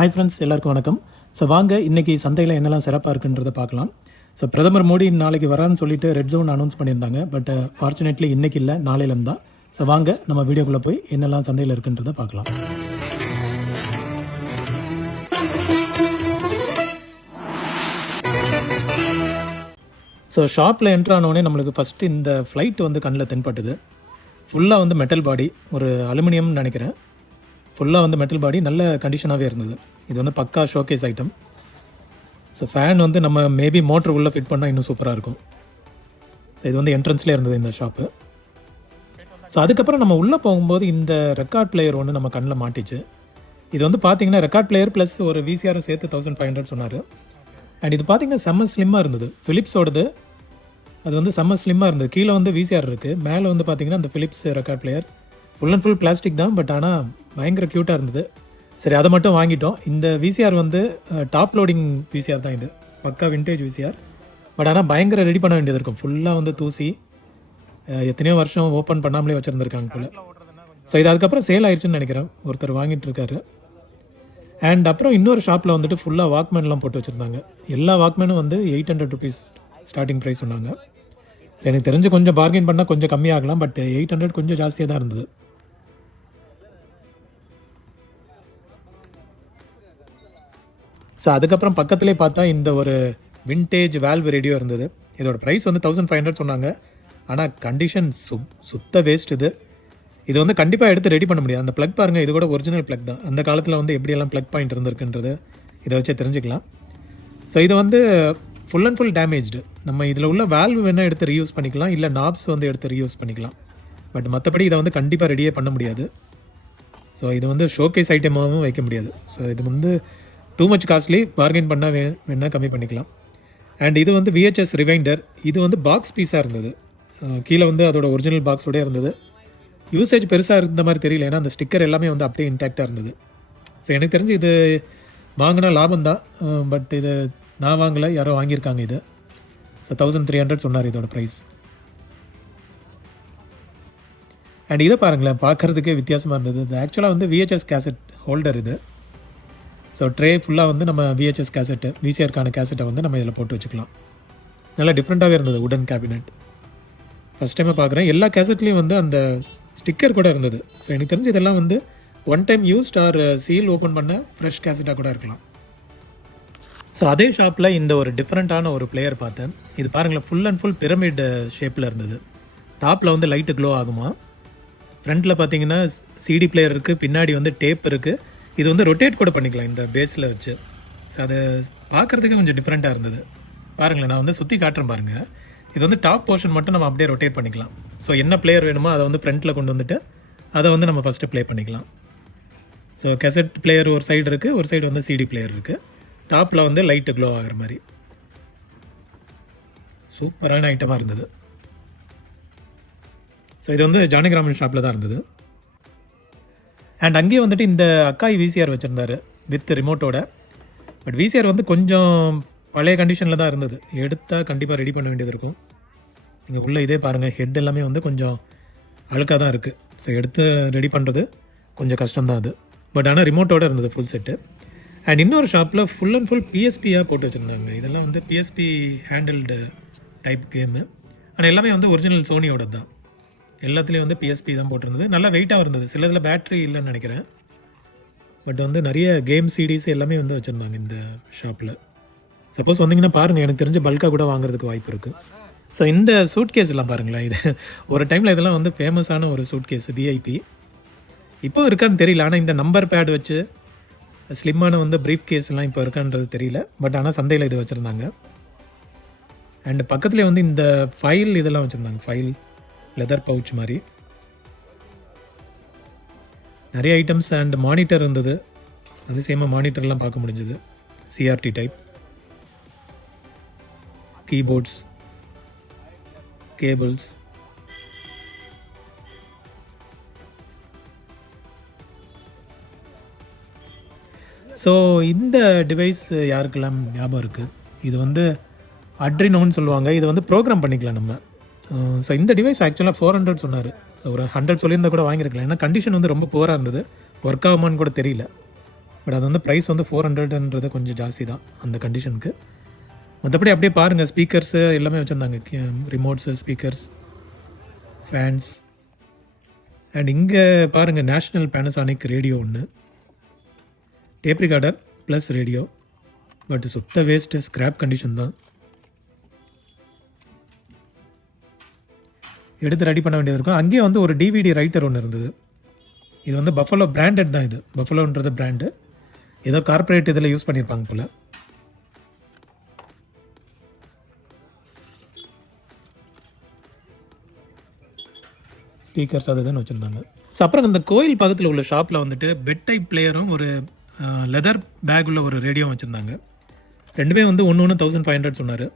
Hi friends, எல்லாருக்கும் வணக்கம். So வாங்க இன்றைக்கி சந்தையில் என்னெல்லாம் சிறப்பாக இருக்குன்றதை பார்க்கலாம். ஸோ பிரதமர் மோடி நாளைக்கு வரான்னு சொல்லிட்டு ரெட் ஜோன் அனௌன்ஸ் பண்ணியிருந்தாங்க. பட் ஃபார்ச்சுனேட்லி இன்றைக்கி இல்லை, நாளையிலேருந்து தான். ஸோ வாங்க நம்ம வீடியோக்குள்ளே போய் என்னெல்லாம் சந்தையில் இருக்குன்றதை பார்க்கலாம். ஸோ ஷாப்பில் என்ட்ரு ஆனோடனே நம்மளுக்கு ஃபஸ்ட்டு இந்த ஃப்ளைட் வந்து கண்ணில் தென்பட்டுது. ஃபுல்லாக வந்து மெட்டல் பாடி, ஒரு அலுமினியம்னு நினைக்கிறேன். ஃபுல்லாக வந்து மெட்டல் பாடி நல்ல கண்டிஷனாகவே இருந்தது. இது வந்து பக்கா ஷோகேஸ் ஐட்டம். ஸோ ஃபேன் வந்து நம்ம மேபி மோட்ரு உள்ளே ஃபிட் பண்ணால் இன்னும் சூப்பராக இருக்கும். ஸோ இது வந்து என்ட்ரன்ஸ்லேயே இருந்தது இந்த ஷாப்பு. ஸோ அதுக்கப்புறம் நம்ம உள்ளே போகும்போது இந்த ரெக்கார்ட் பிளேயர் ஒன்று நம்ம கண்ணில் மாட்டிச்சு. இது வந்து பார்த்தீங்கன்னா ரெக்கார்ட் பிளேயர் ப்ளஸ் ஒரு விசிஆர் சேர்த்து 1500 சொன்னார். அண்ட் இது பார்த்தீங்கன்னா செம்ம ஸ்லிம்மாக இருந்தது. ஃபிலிப்ஸோடது. அது வந்து செம்ம ஸ்லிம்மாக இருந்தது. கீழே வந்து விசிஆர் இருக்குது, மேலே வந்து பார்த்தீங்கன்னா அந்த Philips record player full and full plastic தான். பட் ஆனால் பயங்கர க்யூட்டாக இருந்தது. சரி, அதை மட்டும் வாங்கிட்டோம். இந்த விசிஆர் வந்து டாப் லோடிங் விசிஆர் தான். இது பக்கா விண்டேஜ் விசிஆர். பட் ஆனால் பயங்கர ரெடி பண்ண வேண்டியது இருக்கும். ஃபுல்லாக வந்து தூசி, எத்தனையோ வருஷம் ஓப்பன் பண்ணாமலே வச்சுருந்துருக்காங்க போல். ஸோ இது அதுக்கப்புறம் சேல் ஆயிடுச்சுன்னு நினைக்கிறேன். ஒருத்தர் வாங்கிட்டு இருக்காரு. அண்ட் அப்புறம் இன்னொரு ஷாப்பில் வந்துட்டு ஃபுல்லாக வாக்மேன்லாம் போட்டு வச்சுருந்தாங்க. எல்லா வாக்மேனும் வந்து 800 rupees ஸ்டார்டிங் ப்ரைஸ் சொன்னாங்க. ஸோ எனக்கு தெரிஞ்சு கொஞ்சம் பார்கெயின் பண்ணால் கொஞ்சம் கம்மியாகலாம். பட் 800 கொஞ்சம் ஜாஸ்தியாக தான் இருந்தது. ஸோ அதுக்கப்புறம் பக்கத்துலேயே பார்த்தா இந்த ஒரு விண்டேஜ் வேல்வ் ரேடியோ இருந்தது. இதோட ப்ரைஸ் வந்து 1500 சொன்னாங்க. ஆனால் கண்டிஷன் சுத்த வேஸ்ட். இது வந்து கண்டிப்பாக எடுத்து ரெடி பண்ண முடியாது. அந்த ப்ளக் பாருங்கள், இது கூட ஒரிஜினல் ப்ளக் தான். அந்த காலத்தில் வந்து எப்படியெல்லாம் ப்ளக் பாயிண்ட் இருந்திருக்குன்றது இதை வச்சே தெரிஞ்சுக்கலாம். ஸோ இது வந்து ஃபுல் அண்ட் ஃபுல் டேமேஜ்டு. நம்ம இதில் உள்ள வேல்வ் வேணால் எடுத்து ரீயூஸ் பண்ணிக்கலாம், இல்லை நாப்ஸ் வந்து எடுத்து ரீயூஸ் பண்ணிக்கலாம். பட் மற்றபடி இதை வந்து கண்டிப்பாக ரெடியே பண்ண முடியாது. ஸோ இது வந்து ஷோகேஸ் ஐட்டமாகவும் வைக்க முடியாது. ஸோ இது வந்து டூ மச் காஸ்ட்லி. பார்கெயின் பண்ணால் வேணால் கம்மி பண்ணிக்கலாம். அண்ட் இது வந்து விஹெச்எஸ் ரிவைண்டர். இது வந்து பாக்ஸ் பீஸாக இருந்தது. கீழே வந்து அதோட ஒரிஜினல் பாக்ஸோடய இருந்தது. யூசேஜ் பெருசாக இருந்த மாதிரி தெரியல, ஏன்னா அந்த ஸ்டிக்கர் எல்லாமே வந்து அப்படியே இன்டாக்டாக இருந்தது. ஸோ எனக்கு தெரிஞ்சு இது வாங்கினா லாபம் தான். பட் இது நான் வாங்கலை, யாரோ வாங்கியிருக்காங்க இது. ஸோ 1300 சொன்னார் இதோட ப்ரைஸ். அண்ட் இதை பாருங்களேன், பார்க்குறதுக்கே வித்தியாசமாக இருந்தது. இது ஆக்சுவலாக வந்து விஹெச்எஸ் கேசட் ஹோல்டர் இது. ஸோ ட்ரே ஃபுல்லாக வந்து நம்ம விஹெச்எஸ் கேசட்டு, விசிஆருக்கான கேசட்டை வந்து நம்ம இதில் போட்டு வச்சுக்கலாம். நல்லா டிஃப்ரெண்ட்டாகவே இருந்தது. உடன் கேபினெட் ஃபஸ்ட் டைமாக பார்க்குறேன். எல்லா கேசட்லேயும் வந்து அந்த ஸ்டிக்கர் கூட இருந்தது. ஸோ எனக்கு தெரிஞ்சு இதெல்லாம் வந்து one time used or seal open பண்ண ஃப்ரெஷ் கேசட்டாக கூட இருக்கலாம். ஸோ அதே ஷாப்பில் இந்த ஒரு டிஃப்ரெண்ட்டான ஒரு பிளேயர் பார்த்தேன். இது பாருங்களேன், ஃபுல் அண்ட் ஃபுல் பிரமிட் ஷேப்பில் இருந்தது. டாப்பில் வந்து லைட்டு க்ளோ ஆகுமா. ஃப்ரண்ட்டில் பார்த்தீங்கன்னா சிடி பிளேயர் இருக்குது, பின்னாடி வந்து டேப் இருக்குது. இது வந்து ரொட்டேட் கூட பண்ணிக்கலாம் இந்த பேஸில் வச்சு. ஸோ அது பார்க்குறதுக்கு கொஞ்சம் டிஃப்ரெண்ட்டாக இருந்தது. பாருங்களேன், நான் வந்து சுற்றி காட்டுறேன் பாருங்கள். இது வந்து டாப் போர்ஷன் மட்டும் நம்ம அப்படியே ரொட்டேட் பண்ணிக்கலாம். ஸோ என்ன பிளேயர் வேணுமோ அதை வந்து ஃப்ரண்ட்டில் கொண்டு வந்துட்டு அதை வந்து நம்ம ஃபஸ்ட்டு ப்ளே பண்ணிக்கலாம். ஸோ கேசட் பிளேயர் ஒரு சைடு இருக்குது, ஒரு சைடு வந்து சிடி பிளேயர் இருக்குது. டாப்பில் வந்து லைட்டு க்ளோ ஆகிற மாதிரி சூப்பரான ஐட்டமாக இருந்தது. ஸோ இது வந்து ஜானகிராமன் ஷாப்பில் தான் இருந்தது. அண்ட் அங்கேயே வந்துட்டு இந்த அக்காய் விசிஆர் வச்சுருந்தாரு வித் ரிமோட்டோட. பட் விசிஆர் வந்து கொஞ்சம் பழைய கண்டிஷனில் தான் இருந்தது. எடுத்தால் கண்டிப்பாக ரெடி பண்ண வேண்டியது இருக்கும். நீங்கள் உள்ளே இதே பாருங்கள், ஹெட் எல்லாமே வந்து கொஞ்சம் அழுக்காக தான் இருக்குது. ஸோ எடுத்து ரெடி பண்ணுறது கொஞ்சம் கஷ்டம்தான் அது. பட் ஆனால் ரிமோட்டோடு இருந்தது ஃபுல் செட்டு. அண்ட் இன்னொரு ஷாப்பில் ஃபுல் அண்ட் ஃபுல் பிஎஸ்பியாக போட்டு வச்சுருந்தாங்க. இதெல்லாம் வந்து பிஎஸ்பி ஹேண்டில்டு டைப் கேமு. ஆனால் எல்லாமே வந்து ஒரிஜினல் சோனியோட தான். எல்லாத்துலேயும் வந்து பிஎஸ்பி தான் போட்டிருந்தது. நல்லா வெயிட்டாக இருந்தது. சில இதில் பேட்ரி இல்லைன்னு நினைக்கிறேன். பட் வந்து நிறைய கேம் சிடிஸ் எல்லாமே வந்து வச்சுருந்தாங்க இந்த ஷாப்பில். சப்போஸ் வந்தீங்கன்னா பாருங்கள், எனக்கு தெரிஞ்சு பல்காக கூட வாங்குறதுக்கு வாய்ப்பு இருக்குது. ஸோ இந்த சூட் கேஸ் எல்லாம் பாருங்களேன். இது ஒரு டைமில் இதெல்லாம் வந்து ஃபேமஸான ஒரு சூட் கேஸ், விஐபி. இப்போ இருக்கான்னு தெரியல. ஆனால் இந்த நம்பர் பேட் வச்சு ஸ்லிம்மான வந்து ப்ரீஃப் கேஸ்லாம் இப்போ இருக்கான்றது தெரியல. பட் ஆனால் சந்தையில் இது வச்சுருந்தாங்க. அண்ட் பக்கத்துலேயே வந்து இந்த ஃபைல் இதெல்லாம் வச்சுருந்தாங்க. ஃபைல் லெதர் பவுச் மாதிரி நிறைய ஐட்டம்ஸ். அண்ட் மானிட்டர் இருந்தது. அதிசயமாக மானிட்டர்லாம் பார்க்க முடிஞ்சது. CRT type keyboards, cables. So இந்த டிவைஸ் யாருக்கெல்லாம் ஞாபகம் இருக்குது, இது வந்து அட்ரினோன்னு சொல்லுவாங்க. இது வந்து ப்ரோக்ராம் பண்ணிக்கலாம் நம்ம. ஸோ இந்த டிவைஸ் ஆக்சுவலாக 400 சொன்னார். ஸோ ஒரு 100 சொல்லியிருந்தால் கூட வாங்கியிருக்கலாம். ஏன்னா கண்டிஷன் வந்து ரொம்ப புவராக இருந்தது. ஒர்க் ஆகுமான்னு கூட தெரியல. பட் அது வந்து ப்ரைஸ் வந்து 400ன்றது கொஞ்சம் ஜாஸ்தி தான் அந்த கண்டிஷனுக்கு. மற்றபடி அப்படியே பாருங்கள், ஸ்பீக்கர்ஸு எல்லாமே வச்சுருந்தாங்க, ரிமோட்ஸு, ஸ்பீக்கர்ஸ், ஃபேன்ஸ். அண்ட் இங்கே பாருங்கள், நேஷ்னல் பேனசானிக் ரேடியோ ஒன்று, tape recorder plus radio. But சுத்த வேஸ்ட்டு, ஸ்க்ராப் கண்டிஷன் தான். எடுத்து ரெடி பண்ண வேண்டியது இருக்கும். அங்கேயே வந்து ஒரு டிவிடி ரைட்டர் ஒன்று இருந்தது. இது வந்து பஃபலோ பிராண்டட் தான். இது பஃபலோன்றது பிராண்டு, ஏதோ கார்ப்பரேட் இதில் யூஸ் பண்ணியிருப்பாங்க போல். ஸ்பீக்கர்ஸ் அது இதுன்னு வச்சுருந்தாங்க. ஸோ அப்புறம் இந்த கோயில் பக்கத்தில் உள்ள ஷாப்பில் வந்துட்டு பெட் டைப் பிளேயரும் ஒரு லெதர் பேக் உள்ள ஒரு ரேடியோவும் வச்சுருந்தாங்க. ரெண்டுமே வந்து ஒன்று 1500 சொன்னார்.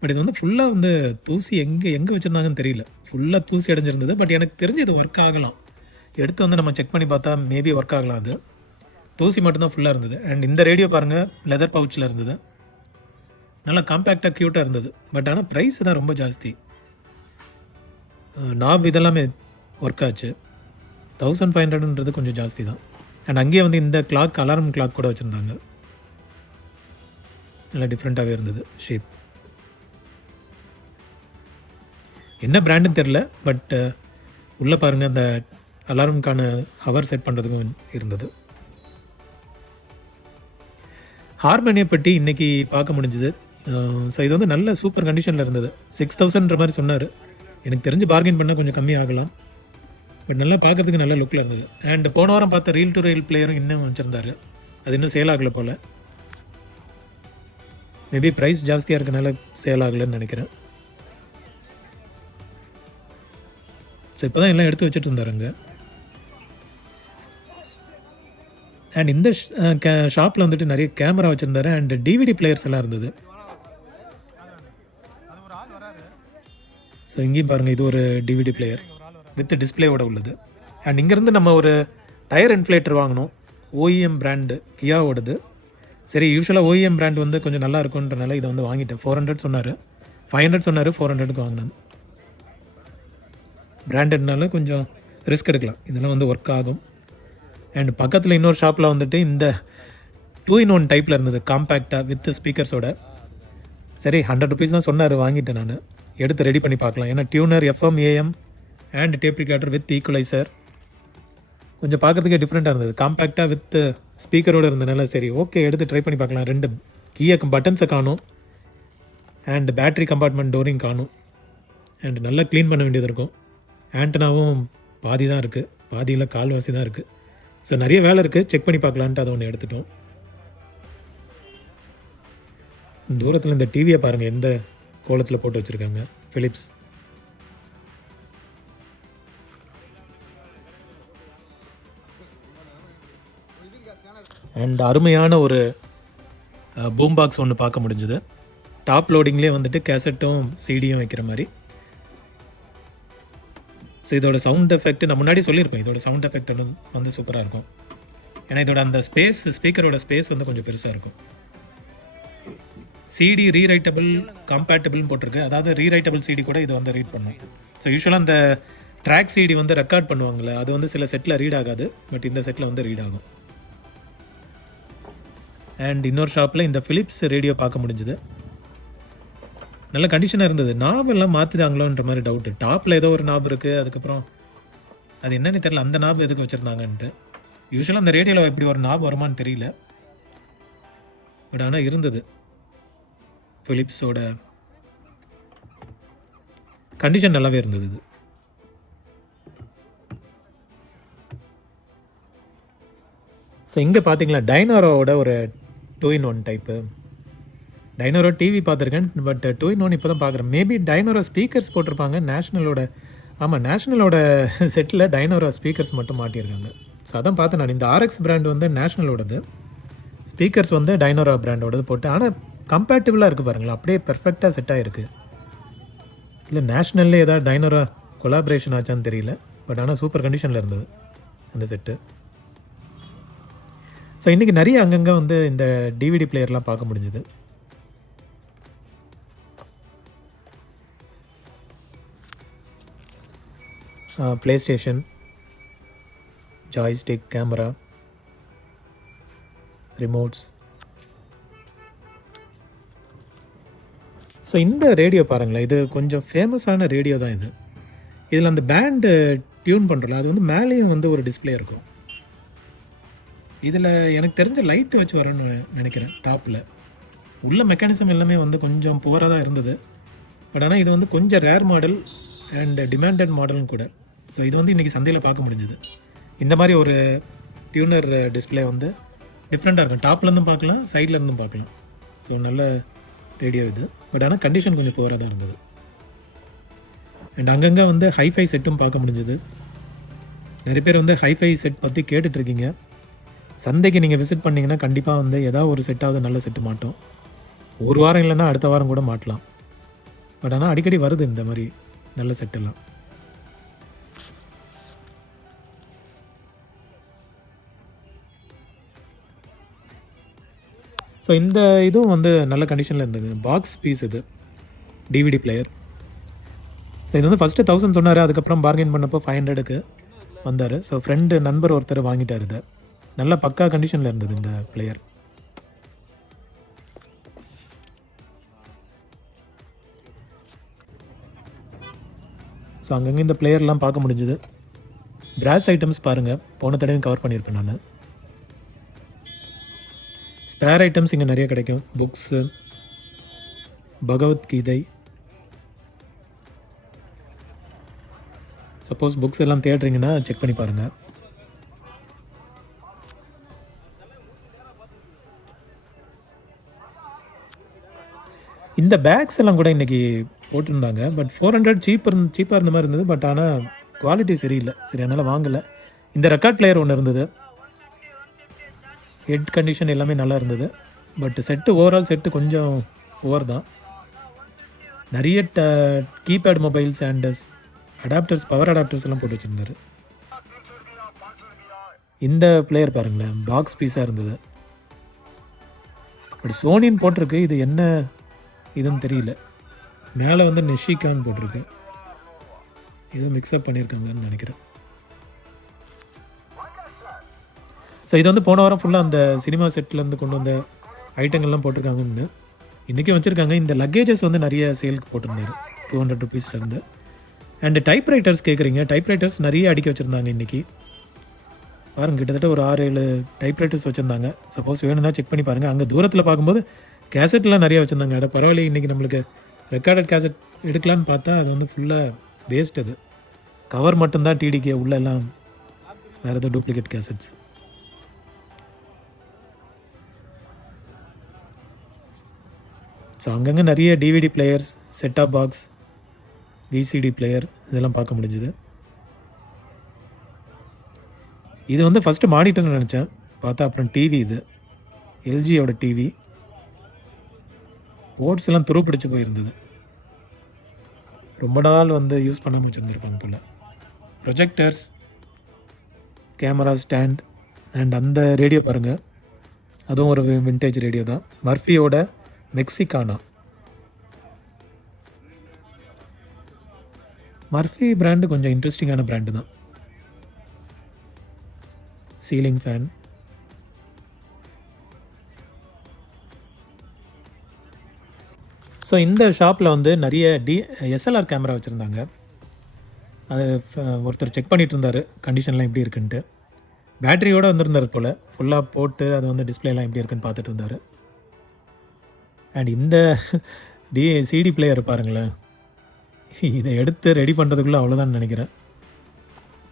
பட் இது வந்து ஃபுல்லாக வந்து தூசி எங்கே வச்சுருந்தாங்கன்னு தெரியல. ஃபுல்லாக தூசி அடைஞ்சிருந்தது. பட் எனக்கு தெரிஞ்சு இது ஒர்க் ஆகலாம். எடுத்து வந்து நம்ம செக் பண்ணி பார்த்தா மேபி ஒர்க் ஆகலாம். அது தூசி மட்டும்தான் ஃபுல்லாக இருந்தது. அண்ட் இந்த ரேடியோ பாருங்கள், லெதர் பவுச்சில் இருந்தது, நல்லா காம்பேக்டாக க்யூட்டாக இருந்தது. பட் ஆனால் ப்ரைஸ் தான் ரொம்ப ஜாஸ்தி. நாப் இதெல்லாமே ஒர்க் ஆச்சு. 1500ன்றது கொஞ்சம் ஜாஸ்தி தான். அண்ட் அங்கேயே வந்து இந்த கிளாக், அலாரம் கிளாக் கூட வச்சுருந்தாங்க. நல்லா டிஃப்ரெண்ட்டாகவே இருந்தது ஷேப். என்ன பிராண்டுன்னு தெரில. பட் உள்ளே பாருங்கள், அந்த அலாரம்கான ஹவர் செட் பண்ணுறதுக்கும் இருந்தது. ஹார்மோனியை பற்றி இன்றைக்கி பார்க்க முடிஞ்சுது. ஸோ இது வந்து நல்ல சூப்பர் கண்டிஷனில் இருந்தது. 6000ன்ற மாதிரி சொன்னார். எனக்கு தெரிஞ்சு பார்கெயின் பண்ணால் கொஞ்சம் கம்மி ஆகலாம். பட் நல்லா பார்க்குறதுக்கு நல்ல லுக்கில் இருந்தது. அண்ட் போன வாரம் பார்த்த ரீல் டு ரீல் பிளேயரும் இன்னும் வச்சுருந்தாரு. அது இன்னும் சேல் ஆகலை போல். மேபி ப்ரைஸ் ஜாஸ்தியாக இருக்கனால சேல் ஆகலைன்னு நினைக்கிறேன். ஸோ இப்போ தான் எல்லாம் எடுத்து வச்சுட்டு இருந்தாருங்க. அண்ட் இந்த ஷாப்பில் வந்துட்டு நிறைய கேமரா வச்சுருந்தாரு. அண்ட் டிவிடி பிளேயர்ஸ் எல்லாம் இருந்தது. ஸோ இங்கேயும் பாருங்கள், இது ஒரு டிவிடி பிளேயர் வித் டிஸ்பிளேவோட உள்ளது. அண்ட் இங்கேருந்து நம்ம ஒரு டயர் இன்ஃப்ளேட்டர் வாங்கினோம், ஓஇஎம் பிராண்டு, கியாவோடது. சரி, யூஸ்வலாக ஓஇஎம் பிராண்ட் வந்து கொஞ்சம் நல்லா இருக்குன்றனால இதை வந்து வாங்கிட்டேன். 400 சொன்னார், 500 சொன்னார், 400க்கு வாங்கினேன். பிராண்டட்னால கொஞ்சம் ரிஸ்க் எடுக்கலாம், இதெல்லாம் வந்து ஒர்க் ஆகும். அண்ட் பக்கத்தில் இன்னொரு ஷாப்பில் வந்துட்டு இந்த 2-in-1 டைப்பில் இருந்தது, காம்பேக்டாக வித் ஸ்பீக்கர்ஸோட. சரி, 100 rupees தான் சொன்னார், வாங்கிட்டேன் நான். எடுத்து ரெடி பண்ணி பார்க்கலாம். ஏன்னா tuner, FM, AM and tape recorder with equaliser. கொஞ்சம் பார்க்குறதுக்கே டிஃப்ரெண்ட்டாக இருந்தது. காம்பேக்டாக வித் ஸ்பீக்கரோடு இருந்தனால சரி ஓகே, எடுத்து ட்ரை பண்ணி பார்க்கலாம். 2 கீயை பட்டன்ஸை காணும், அண்ட் பேட்ரி கம்பார்ட்மெண்ட் டோரிங் காணும். அண்ட் நல்லா க்ளீன் பண்ண வேண்டியது இருக்கும். ஆண்டனாவும் பாதி தான் இருக்குது, பாதியில் கால்வாசி தான் இருக்குது. ஸோ நிறைய வேலை இருக்குது, செக் பண்ணி பார்க்கலான்ட்டு அதை ஒன்று எடுத்துட்டோம். தூரத்தில் இந்த டிவியை பாருங்கள், எந்த கோலத்தில் போட்டு வச்சுருக்காங்க, ஃபிலிப்ஸ். அண்ட் அருமையான ஒரு பூம் பாக்ஸ் ஒன்று பார்க்க முடிஞ்சுது. டாப் லோடிங்லேயே வந்துட்டு கேசட்டும் சிடியும் வைக்கிற மாதிரி. ஸோ இதோட சவுண்ட் எஃபெக்ட் நான் முன்னாடி சொல்லியிருக்கோம், இதோட சவுண்ட் எஃபெக்ட் வந்து சூப்பராக இருக்கும். ஏன்னா இதோட அந்த ஸ்பேஸ், ஸ்பீக்கரோட ஸ்பேஸ் வந்து கொஞ்சம் பெருசாக இருக்கும். சிடி ரீரைட்டபிள் கம்பேட்டபிள்னு போட்டிருக்கு, அதாவது ரீரைட்டபிள் சிடி கூட இது வந்து ரீட் பண்ணும். ஸோ யூஸ்வலாக அந்த ட்ராக் சிடி வந்து ரெக்கார்ட் பண்ணுவாங்கள்ல, அது வந்து சில செட்டில் ரீட் ஆகாது, பட் இந்த செட்டில் வந்து ரீட் ஆகும். அண்ட் இன்னொரு ஷாப்பில் இந்த ஃபிலிப்ஸ் ரேடியோ பார்க்க முடிஞ்சுது. நல்ல கண்டிஷனாக இருந்தது. நாப் எல்லாம் மாற்றிட்டாங்களோன்ற மாதிரி டவுட்டு. டாப்பில் ஏதோ ஒரு நாப் இருக்குது, அதுக்கப்புறம் அது என்னன்னு தெரியல, அந்த நாப் எதுக்கு வச்சுருந்தாங்கன்ட்டு. யூஸ்வலாக அந்த ரேடியோவில் இப்படி ஒரு நாப் வருமானு தெரியல, பட் ஆனால் இருந்தது. ஃபிலிப்ஸோட கண்டிஷன் நல்லாவே இருந்தது இது. ஸோ இங்கே பார்த்தீங்களா, டைனாரோட ஒரு 2-in-1 டைப்பு. டைனோரோ டிவி பார்த்துருக்கேன், பட் 2-in-1 இப்போ தான் பார்க்குறேன். மேபி டைனோரோ ஸ்பீக்கர்ஸ் போட்டிருப்பாங்க, நேஷ்னலோட. ஆமாம், நேஷ்னலோட செட்டில் டைனோரோ ஸ்பீக்கர்ஸ் மட்டும் மாட்டியிருக்காங்க. ஸோ அதான் பார்த்தேன் நான். இந்த ஆர்எக்ஸ் பிராண்ட் வந்து நேஷ்னலோடது, ஸ்பீக்கர்ஸ் வந்து டைனோரோ பிராண்டோடது போட்டு. ஆனால் கம்பேட்டிபிளாக இருக்குது பாருங்களா, அப்படியே பெர்ஃபெக்டாக செட் ஆகிருக்கு. இல்லை நேஷ்னல்லே ஏதாவது டைனோரோ கொலாபரேஷன் ஆச்சான்னு தெரியல, பட் ஆனால் சூப்பர் கண்டிஷனில் இருந்தது அந்த செட்டு. ஸோ இன்றைக்கி நிறைய அங்கங்கே வந்து இந்த டிவிடி பிளேயர்லாம் பார்க்க முடிஞ்சுது. Play station, joystick, camera. Remotes. So இந்த ரேடியோ பாருங்களேன், இது கொஞ்சம் ஃபேமஸான ரேடியோ தான் இது. இதில் அந்த பேண்டு டியூன் பண்ணுறோம்ல, அது வந்து மேலேயும் வந்து ஒரு டிஸ்பிளே இருக்கும். இதில் எனக்கு தெரிஞ்ச லைட்டு வச்சு வரேன்னு நினைக்கிறேன். டாப்பில் உள்ள மெக்கானிசம் எல்லாமே வந்து கொஞ்சம் புவராக தான் இருந்தது. பட் ஆனால் இது வந்து கொஞ்சம் ரேர் மாடல் அண்ட் டிமாண்டட் மாடலும் கூட. ஸோ இது வந்து இன்றைக்கி சந்தையில் பார்க்க முடிஞ்சுது. இந்த மாதிரி ஒரு டியூனர் டிஸ்பிளே வந்து டிஃப்ரெண்ட்டாக இருக்கும். டாப்லேருந்தும் பார்க்கலாம், சைட்லேருந்தும் பார்க்கலாம். ஸோ நல்ல ரேடியோ இது. பட் ஆனால் கண்டிஷன் கொஞ்சம் புவராக தான் இருந்தது. அண்ட் அங்கங்கே வந்து ஹைஃபை செட்டும் பார்க்க முடிஞ்சது. நிறைய பேர் வந்து ஹைஃபை செட் பற்றி கேட்டுட்ருக்கீங்க. சந்தைக்கு நீங்கள் விசிட் பண்ணிங்கன்னா கண்டிப்பாக வந்து ஏதாவது ஒரு செட்டாவது நல்ல செட்டு மாட்டோம். ஒரு வாரம் இல்லைன்னா அடுத்த வாரம் கூட மாட்டலாம். பட் ஆனால் அடிக்கடி வருது இந்த மாதிரி நல்ல செட்டெல்லாம். ஸோ இந்த இதுவும் வந்து நல்ல கண்டிஷனில் இருந்தது. பாக்ஸ் பீஸ் இது, டிவிடி பிளேயர். ஸோ இது வந்து ஃபஸ்ட்டு 1000 சொன்னார். அதுக்கப்புறம் பார்கெயின் பண்ணப்போ 500க்கு வந்தார். ஸோ ஃப்ரெண்டு நண்பர் ஒருத்தர் வாங்கிட்டார். இதை நல்ல பக்கா கண்டிஷனில் இருந்தது இந்த பிளேயர். ஸோ அங்கங்கே இந்த பிளேயர்லாம் பார்க்க முடிஞ்சுது. பிராஸ் ஐட்டம்ஸ் பாருங்கள், போன தடவையும் கவர் பண்ணியிருப்பேன் நான். ஸ்பேர் ஐட்டம்ஸ் இங்கே நிறைய கிடைக்கும். புக்ஸு, பகவத்கீதை. சப்போஸ் புக்ஸ் எல்லாம் தேடுறீங்கன்னா செக் பண்ணி பாருங்கள். இந்த பேக்ஸ் எல்லாம் கூட இன்றைக்கி போட்டிருந்தாங்க. பட் 400 சீப்பாக இருந்த மாதிரி இருந்தது. பட் ஆனால் குவாலிட்டி சரியில்லை. சரி, அதனால் வாங்கலை. இந்த ரெக்கார்ட் பிளேயர் ஒன்று இருந்தது. ஹெட் கண்டிஷன் எல்லாமே நல்லா இருந்தது. பட் செட்டு ஓவரால் செட்டு கொஞ்சம் ஓவர் தான். நிறைய keypad mobiles and adapters, power adapters எல்லாம் போட்டு வச்சுருந்தார். இந்த பிளேயர் பாருங்களேன், பாக்ஸ் பீஸாக இருந்தது. பட் சோனின்னு போட்டிருக்கு. இது என்ன இதுன்னு தெரியல. மேலே வந்து நெஷிகான்னு போட்டிருக்கு. ஏதோ மிக்ஸ்அப் பண்ணியிருக்காங்கன்னு நினைக்கிறேன். ஸோ இது வந்து போன வாரம் ஃபுல்லாக அந்த சினிமா செட்லேருந்து கொண்டு வந்த ஐட்டங்கள்லாம் போட்டிருக்காங்கன்னு இன்றைக்கி வச்சுருக்காங்க. இந்த லக்கேஜஸ் வந்து நிறைய சேலுக்கு போட்டிருந்தாரு 200 ருபீஸ்லேருந்து. அண்டு டைப் ரைட்டர்ஸ் கேட்குறீங்க. டைப் ரைட்டர்ஸ் நிறைய அடிக்க வச்சுருந்தாங்க இன்றைக்கி. பாருங்கள், கிட்டத்தட்ட ஒரு 6-7 டைப் ரைட்டர்ஸ் வச்சுருந்தாங்க. சப்போஸ் வேணும்னா செக் பண்ணி பாருங்கள். அங்கே தூரத்தில் பார்க்கும்போது கேசட்லாம் நிறைய வச்சுருந்தாங்க. அட பரவாயில்ல, இன்றைக்கி நம்மளுக்கு ரெக்கார்டட் கேசட் எடுக்கலான்னு பார்த்தா அது வந்து ஃபுல்லாக வேஸ்ட். அது கவர் மட்டும்தான் டிடிகே, உள்ளெல்லாம் வேறு எதுவும் டூப்ளிகேட் கேசட்ஸ். ஸோ அங்கங்கே நிறைய DVD players, set top box, VCD player இதெல்லாம் பார்க்க முடிஞ்சுது. இது வந்து ஃபஸ்ட்டு மானிட்டர்னு நினச்சேன், பார்த்தா அப்புறம் டிவி. இது எல்ஜியோட டிவி. போர்ட்ஸ் எல்லாம் துருப்பிடிச்சு போயிருந்தது. ரொம்ப நாள் வந்து யூஸ் பண்ணாமல் வச்சுருந்துருப்பாங்க போல். ப்ரொஜெக்டர்ஸ், கேமரா ஸ்டாண்ட் அண்ட் அந்த ரேடியோ பாருங்கள், அதுவும் ஒரு விண்டேஜ் ரேடியோ தான். மர்ஃபியோட மெக்சிகானா. மர்ஃபி பிராண்டு கொஞ்சம் இன்ட்ரெஸ்டிங்கான பிராண்டு தான். Ceiling fan. ஸோ இந்த ஷாப்பில் வந்து நிறைய எஸ்எல்ஆர் கேமரா வச்சுருந்தாங்க. அது ஒருத்தர் செக் பண்ணிகிட்டு இருந்தார் கண்டிஷன்லாம் எப்படி இருக்குன்ட்டு. பேட்டரியோடு வந்திருந்தார் போல். ஃபுல்லாக போட்டு அது வந்து டிஸ்பிளேலாம் எப்படி இருக்குன்னு பார்த்துட்டு இருந்தார். அண்ட் இந்த சிடி பிளேயர் பாருங்களேன், இதை எடுத்து ரெடி பண்ணுறதுக்குள்ளே அவ்வளோதான் நினைக்கிறேன்.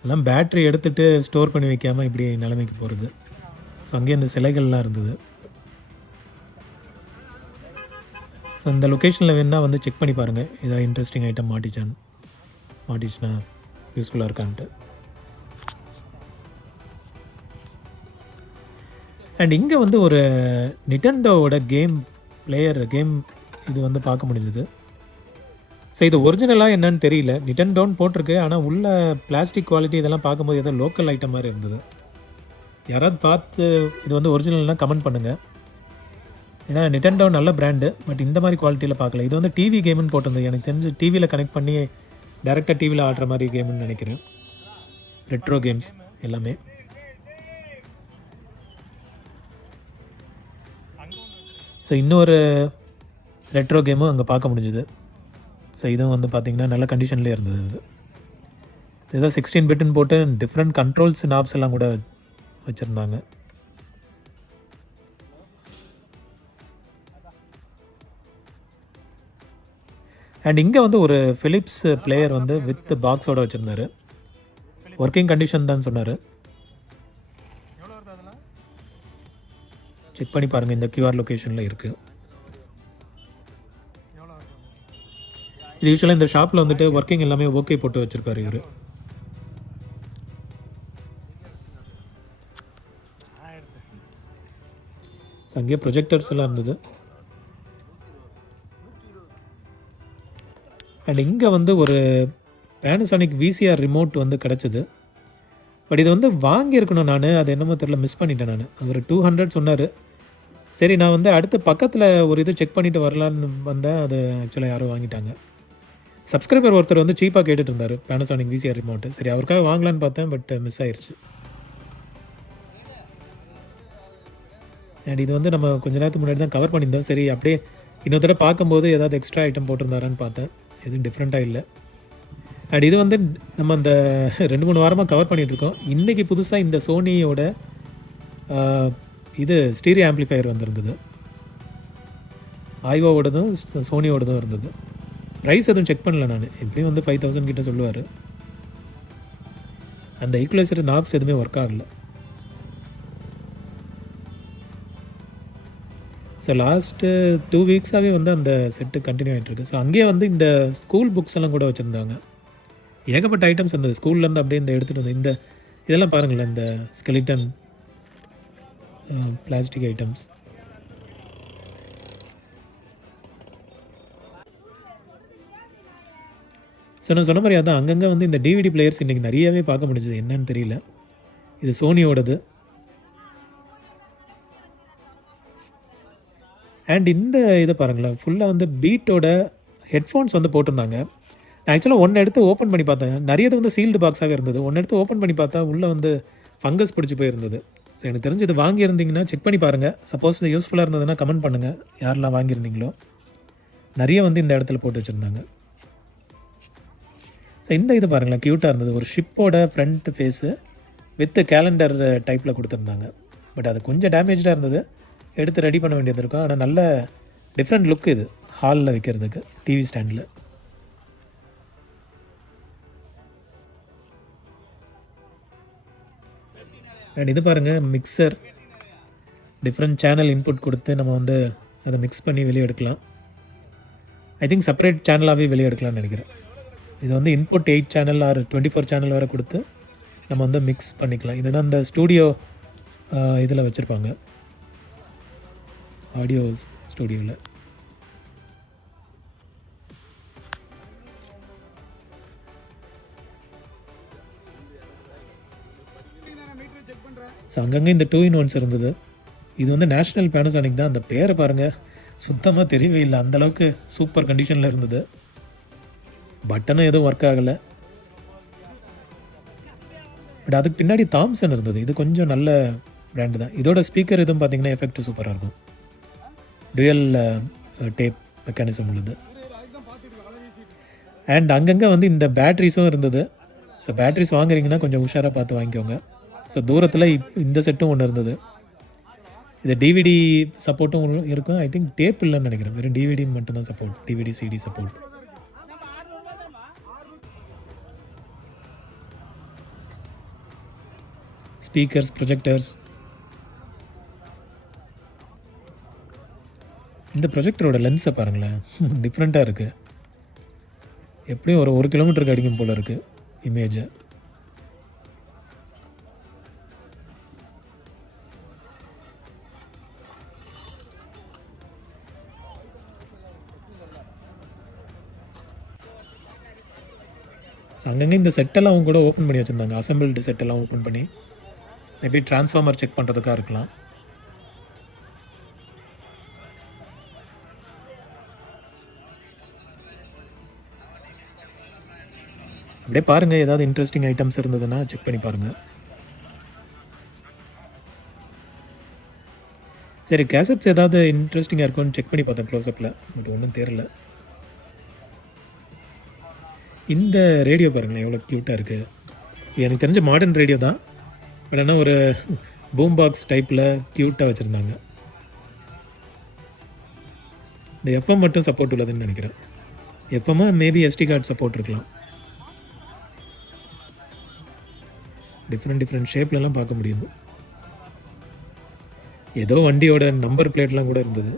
எல்லாம் பேட்ரி எடுத்துகிட்டு ஸ்டோர் பண்ணி வைக்காமல் இப்படி நிலைமைக்கு போகிறது. ஸோ அங்கேயே இந்த சிலைகள்லாம் இருந்தது. ஸோ இந்த லொக்கேஷனில் வேணால் வந்து செக் பண்ணி பாருங்கள், ஏதாவது இன்ட்ரெஸ்டிங் ஐட்டம் மாட்டிச்சுன்னா யூஸ்ஃபுல்லாக இருக்கான்ட்டு. அண்ட் இங்கே வந்து ஒரு நிட்டெண்டோவோட கேம் இது வந்து பார்க்க முடிஞ்சது. ஸோ இது ஒரிஜினலாக என்னன்னு தெரியல. நிட்டெண்டோன்னு போட்டிருக்கு, ஆனால் உள்ள பிளாஸ்டிக் குவாலிட்டி இதெல்லாம் பார்க்கும்போது ஏதோ லோக்கல் ஐட்டம் மாதிரி இருந்தது. யாராவது பார்த்து இது வந்து ஒரிஜினல்னால் கமெண்ட் பண்ணுங்கள். ஏன்னா நிட்டெண்டோ நல்ல பிராண்டு, பட் இந்த மாதிரி குவாலிட்டியில் பார்க்கல. இது வந்து டிவி கேம்னு போட்டிருந்தது. எனக்கு தெரிஞ்சு டிவியில் கனெக்ட் பண்ணி டேரெக்டாக டிவியில் ஆடுற மாதிரி கேம்னு நினைக்கிறேன். ரெட்ரோ கேம்ஸ் எல்லாமே. ஸோ இன்னொரு ரெட்ரோ கேமும் அங்கே பார்க்க முடிஞ்சுது. ஸோ இதுவும் வந்து பார்த்திங்கன்னா நல்ல கண்டிஷன்லேயே இருந்தது. இது ஏதோ 16 பிட்டுன்னு போட்டு டிஃப்ரெண்ட் கண்ட்ரோல்ஸ் நாப்ஸ் எல்லாம் கூட வச்சுருந்தாங்க. அண்ட் இங்கே வந்து ஒரு ஃபிலிப்ஸ் பிளேயர் வந்து வித் பாக்ஸோடு வச்சுருந்தார். ஒர்க்கிங் கண்டிஷன் தான் சொன்னார். செக் பண்ணி பாருங்கள், இந்த கியூஆர் லொக்கேஷனில் இருக்குது. இது யூஸ்வலாக இந்த ஷாப்பில் வந்துட்டு ஒர்க்கிங் எல்லாமே ஓகே போட்டு வச்சுருக்காரு இவர். அங்கேயே ப்ரொஜெக்டர்ஸ் எல்லாம் இருந்தது. அண்ட் இங்கே வந்து ஒரு பேனசானிக் விசிஆர் ரிமோட் வந்து கிடச்சிது. பட் இது வந்து வாங்கியிருக்கணும். நான் அது என்னமோ தெரியல, மிஸ் பண்ணிட்டேன். நான் அவர் 200 சொன்னார். சரி, நான் வந்து அடுத்து பக்கத்தில் ஒரு இது செக் பண்ணிவிட்டு வரலான்னு வந்தேன். அது ஆக்சுவலாக யாரும் வாங்கிட்டாங்க. சப்ஸ்கிரைபர் ஒருத்தர் வந்து சீப்பாக கேட்டுட்டு இருந்தார் பேனசானிக் விசிஆர் ரிமோட்டு. சரி, அவருக்காக வாங்கலான்னு பார்த்தேன், பட் மிஸ் ஆயிடுச்சு. அண்ட் இது வந்து நம்ம கொஞ்ச நேரத்துக்கு முன்னாடி தான் கவர் பண்ணியிருந்தோம். சரி, அப்படியே இன்னொரு தடவை பார்க்கும்போது ஏதாவது எக்ஸ்ட்ரா ஐட்டம் போட்டிருந்தாரான்னு பார்த்தேன். எதுவும் டிஃப்ரெண்ட்டாக இல்லை. அண்ட் இது வந்து நம்ம அந்த 2-3 வாரமாக கவர் பண்ணிகிட்ருக்கோம். இன்றைக்கி புதுசாக இந்த சோனியோட இது ஸ்டீரியோ ஆம்ப்ளிஃபையர் வந்திருந்தது. ஐவோவோடதும் சோனியோடதும் இருந்தது. ப்ரைஸ் எதுவும் செக் பண்ணல. நான் எப்படியும் வந்து 5000 கிட்ட சொல்லுவார். அந்த ஈக்குவலைசர் நாப்ஸ் எதுவுமே ஒர்க் ஆகலை. ஸோ லாஸ்ட்டு 2 வீக்ஸாகவே வந்து அந்த செட்டு கண்டினியூ ஆகிட்டுருக்கு. ஸோ அங்கேயே வந்து இந்த ஸ்கூல் புக்ஸ் எல்லாம் கூட வச்சுருந்தாங்க. ஏகப்பட்ட ஐட்டம்ஸ் இருந்தது. ஸ்கூல்லேருந்து அப்படியே இந்த எடுத்துகிட்டு வந்து இந்த இதெல்லாம் பாருங்களேன், இந்த ஸ்கெலிட்டன் பிளாஸ்டிக் ஐட்டம்ஸ். ஸோ நான் சொன்ன மாதிரி அதான் அங்கங்கே வந்து இந்த டிவிடி பிளேயர்ஸ் இன்றைக்கி நிறையவே பார்க்க முடிஞ்சது. என்னன்னு தெரியல. இது சோனியோடது. அண்ட் இந்த இதை பாருங்களேன், ஃபுல்லாக வந்து பீட்டோட ஹெட்ஃபோன்ஸ் வந்து போட்டிருந்தாங்க. நான் ஆக்சுவலாக ஒன்று எடுத்து ஓப்பன் பண்ணி பார்த்தேன். நிறையது வந்து சீல்டு பாக்ஸாக இருந்தது. ஒன்று எடுத்து ஓப்பன் பண்ணி பார்த்தா உள்ளே வந்து ஃபங்கஸ் பிடிச்சி போயிருந்தது. ஸோ எனக்கு தெரிஞ்சு இது வாங்கியிருந்தீங்கன்னா செக் பண்ணி பாருங்கள். சப்போஸ் இது யூஸ்ஃபுல்லாக இருந்ததுன்னா கமெண்ட் பண்ணுங்கள், யாரெல்லாம் வாங்கியிருந்தீங்களோ. நிறைய வந்து இந்த இடத்துல போட்டு வச்சுருந்தாங்க. ஸோ இந்த இது பாருங்களேன், க்யூட்டாக இருந்தது. ஒரு ஷிப்போட ஃப்ரண்ட் ஃபேஸு வித் கேலண்டர் டைப்பில் கொடுத்துருந்தாங்க. பட் அது கொஞ்சம் டேமேஜாக இருந்தது. எடுத்து ரெடி பண்ண வேண்டியது இருக்கும். ஆனால் நல்ல டிஃப்ரெண்ட் லுக் இது ஹாலில் வைக்கிறதுக்கு, டிவி ஸ்டாண்டில். அண்ட் இது பாருங்கள், மிக்சர். டிஃப்ரெண்ட் சேனல் இன்புட் கொடுத்து நம்ம வந்து அதை மிக்ஸ் பண்ணி வெளியே எடுக்கலாம். ஐ திங்க் செப்பரேட் சேனலாகவே வெளியே எடுக்கலாம்னு நினைக்கிறேன். இது வந்து இன்புட் 8 சேனல் ஆர் 24 சேனல் வரை கொடுத்து நம்ம வந்து மிக்ஸ் பண்ணிக்கலாம். இதுதான் இந்த ஸ்டூடியோ இதில் வச்சுருப்பாங்க, ஆடியோ ஸ்டூடியோவில். ஸோ அங்கங்கே இந்த 2-in-1s இருந்தது. இது வந்து நேஷ்னல் பேனசானிக் தான். அந்த பேரை பாருங்கள், சுத்தமாக தெரியவே இல்லை. அந்தளவுக்கு சூப்பர் கண்டிஷனில் இருந்தது. பட்டனும் எதுவும் ஒர்க் ஆகலை. பட் அதுக்கு பின்னாடி தாம்சன் இருந்தது. இது கொஞ்சம் நல்ல பிராண்டு தான். இதோட ஸ்பீக்கர் எதுவும் பார்த்தீங்கன்னா எஃபெக்ட் சூப்பராக இருக்கும். டுயல் டேப் மெக்கானிசம் உள்ளது. அண்ட் அங்கங்கே வந்து இந்த பேட்ரிஸும் இருந்தது. ஸோ பேட்ரிஸ் வாங்குறீங்கன்னா கொஞ்சம் உஷாராக பார்த்து வாங்கிக்கோங்க. ஸோ தூரத்தில் இந்த செட்டும் ஒன்று இருந்தது. இது டிவிடி சப்போர்ட்டும் இருக்கும். ஐ திங்க் டேப் இல்லைன்னு நினைக்கிறேன். வெறும் டிவிடி மட்டும்தான் support, DVD CD support. Speakers, projectors. இந்த ப்ரொஜெக்டரோட லென்ஸை பாருங்களேன், டிஃப்ரெண்ட்டாக இருக்குது. எப்படியும் ஒரு 1 கிலோமீட்டருக்கு அடிக்கும் போல் இருக்குது இமேஜை. அங்கங்கே இந்த செட்டெல்லாம் அவங்க கூட ஓப்பன் பண்ணி வச்சுருந்தாங்க. அசம்பிள்டு செட்டெல்லாம் ஓப்பன் பண்ணி மேபி டிரான்ஸ்ஃபார்மர் செக் பண்ணுறதுக்காக இருக்கலாம். அப்படியே பாருங்கள், ஏதாவது இன்ட்ரெஸ்டிங் ஐட்டம்ஸ் இருந்ததுன்னா செக் பண்ணி பாருங்கள். சரி கேசட்ஸ் ஏதாவது இன்ட்ரெஸ்டிங்காக இருக்கும்னு செக் பண்ணி பார்த்தேன் க்ளோஸ்அப்பில், பட் ஒன்றும் தெரியல. இந்த ரேடியோ பாருங்களேன் எவ்வளோ க்யூட்டாக இருக்குது. எனக்கு தெரிஞ்ச மாடர்ன் ரேடியோ தான், பட் ஆனால் ஒரு பூம் பாக்ஸ் டைப்பில் க்யூட்டாக வச்சுருந்தாங்க. இந்த எஃப்எம் மட்டும் சப்போர்ட் உள்ளதுன்னு நினைக்கிறேன். எஃப்எம்மா மேபி எஸ்டி கார்டு சப்போர்ட் இருக்கலாம். டிஃப்ரெண்ட் ஷேப்லலாம் பார்க்க முடியுது. ஏதோ வண்டியோட நம்பர் பிளேட்லாம் கூட இருந்தது.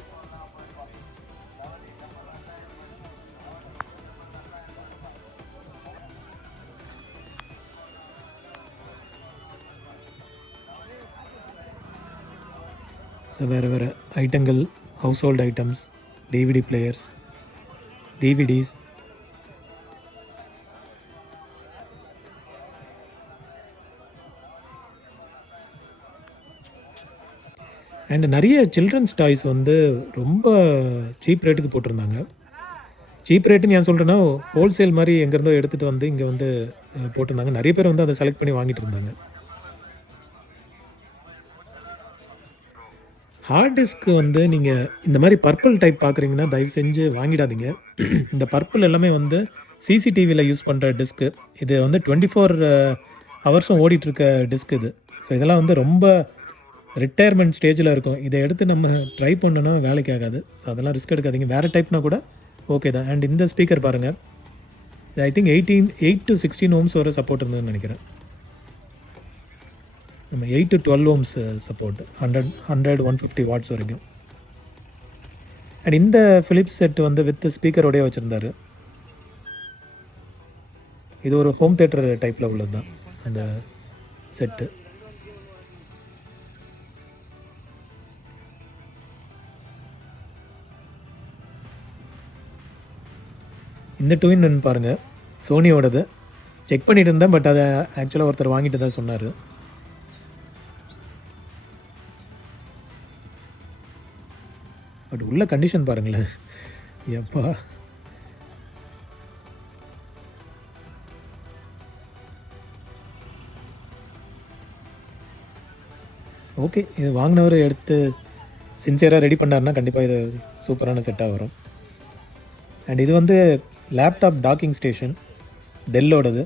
ஸோ வேறு ஐட்டங்கள், house hold items, DVD players, DVDs, and நிறைய சில்ட்ரன்ஸ் டாய்ஸ் வந்து ரொம்ப சீப் ரேட்டுக்கு போட்டிருந்தாங்க. சீப் ரேட்டுன்னு ஏன் சொல்கிறேன்னா, ஹோல்சேல் மாதிரி எங்கேருந்தோ எடுத்துகிட்டு வந்து இங்கே வந்து போட்டிருந்தாங்க. நிறைய பேர் வந்து அதை செலக்ட் பண்ணி வாங்கிட்டு இருந்தாங்க. ஹார்ட் டிஸ்க்கு வந்து நீங்கள் இந்த மாதிரி பர்பிள் டைப் பார்க்குறீங்கன்னா தயவு செஞ்சு வாங்கிடாதீங்க. இந்த பர்பிள் எல்லாமே வந்து சிசிடிவியில் யூஸ் பண்ணுற டிஸ்க்கு. இது வந்து 24 ஹவர்ஸும் ஓடிட்டுருக்க டிஸ்க் இது. ஸோ இதெல்லாம் வந்து ரொம்ப ரிட்டையர்மெண்ட் ஸ்டேஜில் இருக்கும். இதை எடுத்து நம்ம ட்ரை பண்ணோன்னா வேலைக்கு ஆகாது. ஸோ அதெல்லாம் ரிஸ்க் எடுக்காதீங்க. வேறு டைப்னா கூட ஓகே தான். அண்ட் இந்த ஸ்பீக்கர் பாருங்கள், இது ஐ திங்க் 8 to 16 ஓம்ஸ் வரை சப்போர்ட் இருந்ததுன்னு நினைக்கிறேன். நம்ம 8 to 12 ஓம்ஸ் சப்போர்ட், 100 150 வாட்ஸ் வரைக்கும். அண்ட் இந்த ஃபிலிப்ஸ் செட் வந்து வித் ஸ்பீக்கரோடய வச்சுருந்தார். இது ஒரு ஹோம் தேட்டர் டைப்பில் உள்ளது தான் அந்த செட்டு. இந்த ட்வின் பாருங்கள், சோனியோடது. செக் பண்ணிட்டு இருந்தேன், பட் அதை ஆக்சுவலாக ஒருத்தர் வாங்கிட்டு தான் சொன்னார். பட் உள்ள கண்டிஷன் பாருங்களேன், எப்பா. ஓகே, இது வாங்கினவர் எடுத்து சின்சியராக ரெடி பண்ணாருன்னா கண்டிப்பாக இது சூப்பரான செட்டாக வரும். அண்ட் இது வந்து லேப்டாப் டாக்கிங் ஸ்டேஷன், டெல்லோடது.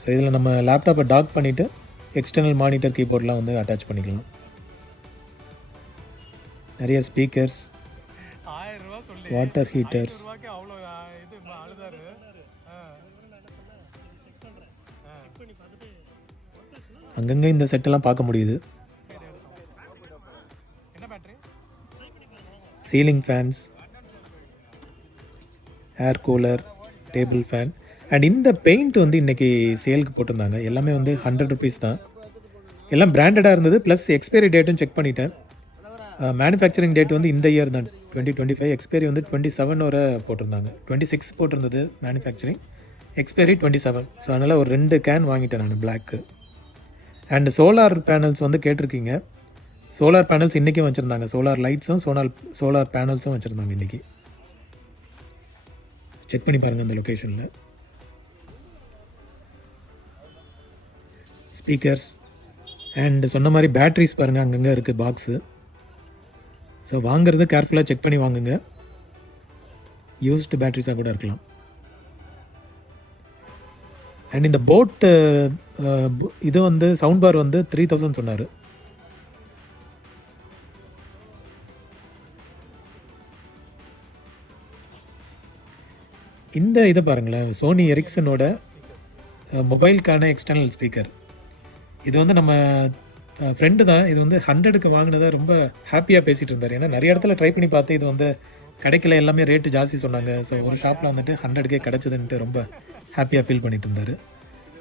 ஸோ இதில் நம்ம லேப்டாப்பை டாக் பண்ணிவிட்டு எக்ஸ்டர்னல் மானிட்டர் கீபோர்ட்லாம் வந்து அட்டாச் பண்ணிக்கலாம். நிறைய ஸ்பீக்கர்ஸ், வாட்டர் ஹீட்டர்ஸ், அங்கங்கே இந்த செட்டெல்லாம் பார்க்க முடியுது. Ceiling fans, air cooler, table fan. And இந்த பெயிண்ட் வந்து இன்றைக்கி சேலுக்கு போட்டிருந்தாங்க. எல்லாமே வந்து 100 ருபீஸ் தான். எல்லாம் பிராண்டடாக இருந்தது. ப்ளஸ் எக்ஸ்பைரி டேட்டும் செக் பண்ணிட்டேன். மேனுஃபேக்சரிங் டேட் வந்து இந்த இயர் தான் 2025. எக்ஸ்பைரி வந்து 27 வரை போட்டிருந்தாங்க. 26 போட்டிருந்தது மேனுஃபேக்சரிங், எக்ஸ்பைரி 27. ஸோ அதனால் ஒரு 2 கேன் வாங்கிட்டேன் நான் பிளாக்கு. அண்ட் சோலார் பேனல்ஸ் வந்து கேட்டிருக்கீங்க. சோலார் பேனல்ஸ் இன்றைக்கும் வச்சுருந்தாங்க. சோலார் லைட்ஸும் சோலார் பேனல்ஸும் வச்சுருந்தாங்க இன்றைக்கி. செக் பண்ணி பாருங்கள் அந்த லொக்கேஷனில். ஸ்பீக்கர்ஸ் அண்ட் சொன்ன மாதிரி பேட்ரிஸ் பாருங்கள், அங்கங்கே இருக்குது பாக்ஸு. ஸோ வாங்குறது கேர்ஃபுல்லாக செக் பண்ணி வாங்குங்க. யூஸ்டு பேட்ரிஸாக கூட இருக்கலாம். அண்ட் இந்த போட்டு இது வந்து சவுண்ட் பார் வந்து 3000 சொன்னார். இந்த இதை பாருங்களேன், சோனி எரிக்சனோட மொபைலுக்கான எக்ஸ்டர்னல் ஸ்பீக்கர். இது வந்து நம்ம ஃப்ரெண்டு தான். இது வந்து 100க்கு வாங்கினதை ரொம்ப ஹாப்பியாக பேசிகிட்டு இருந்தார். ஏன்னா நிறைய இடத்துல ட்ரை பண்ணி பார்த்து இது வந்து கிடைக்கல, எல்லாமே ரேட்டு ஜாஸ்தி சொன்னாங்க. ஸோ ஒரு ஷாப்பில் வந்துட்டு 100க்கே கிடச்சதுன்ட்டு ரொம்ப ஹாப்பியாக ஃபீல் பண்ணிட்டு இருந்தார்.